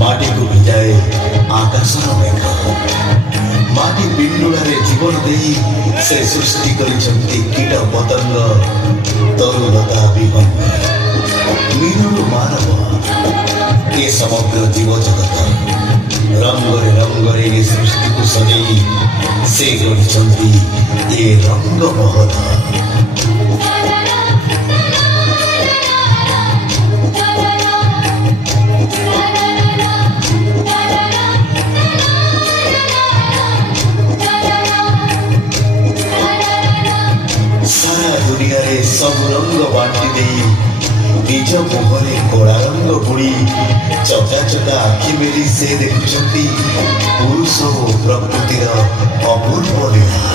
माटी को भिजाए आकाशर मेघ माटी पिंडुलारे जीवन दे से सृष्टि करिसंती कीट पतंग तरुलता विहंग मीनू मानव ये समग्र जीव जगत रंगरे ये सृष्टि को सजई से करिसंती ये रंग महल सब रंग बांटी दे निज मुहरे कला रंग बुड़ी चका चका आखि मेली से देखुंती पुरुष और प्रकृतिर अपूर्व लीला।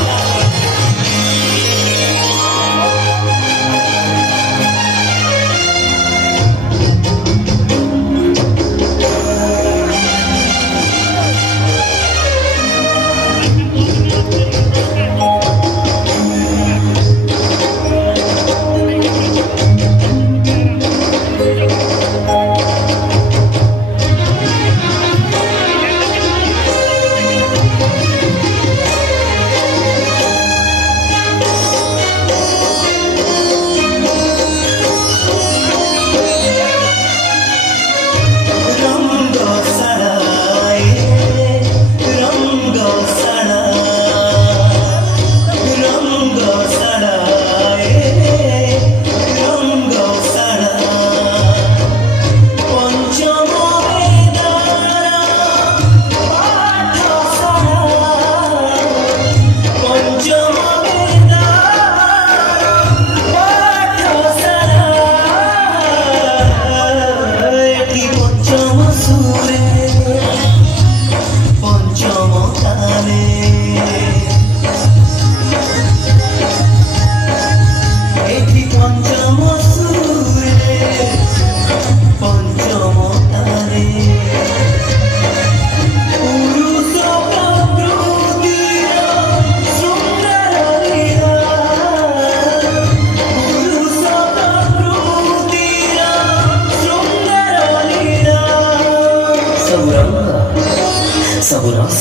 सब रस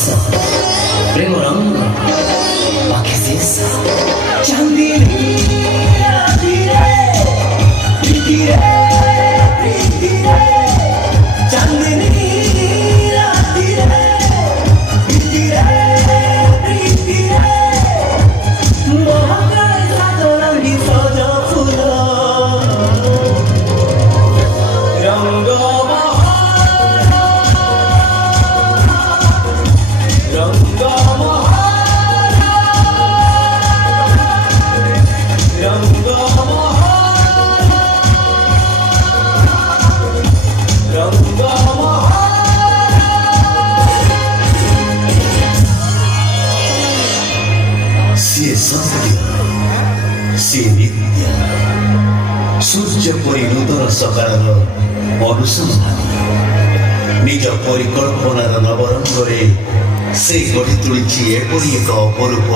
प्रेम रंग बाकी शेष चांदी सूर्य परी नूतन सकाल अनुसंधान निज परिकल्पनार नवरंगे से गढ़ी तुली एपरी एक अपरूप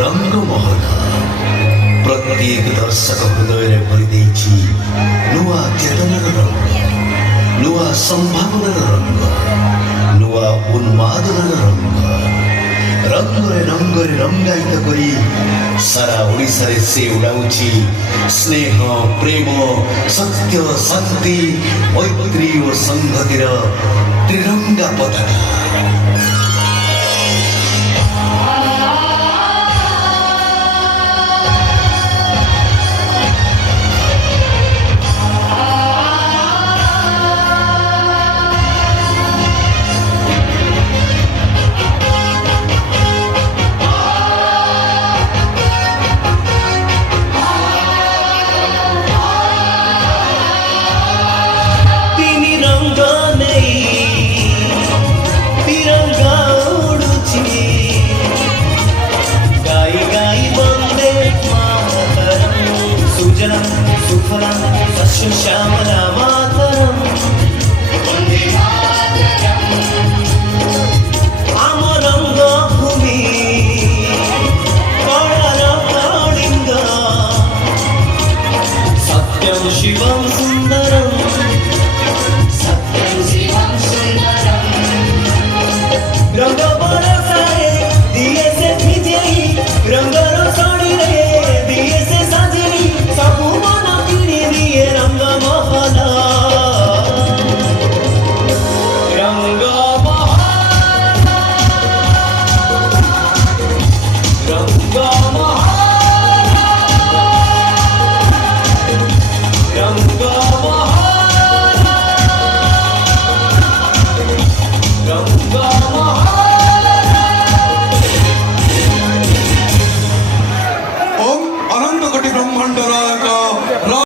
रंगमहल प्रत्येक दर्शक हृदय भरी नुआ चेतनार रंग नुआ संभावनार रंग नुआ उन्मादनार रंग रंगरे रंगायित करी सारा ओडिशा रे से उड़ाउछि स्नेह प्रेम सत्य शांति मैत्री और संगतिर त्रिरंगा पताका।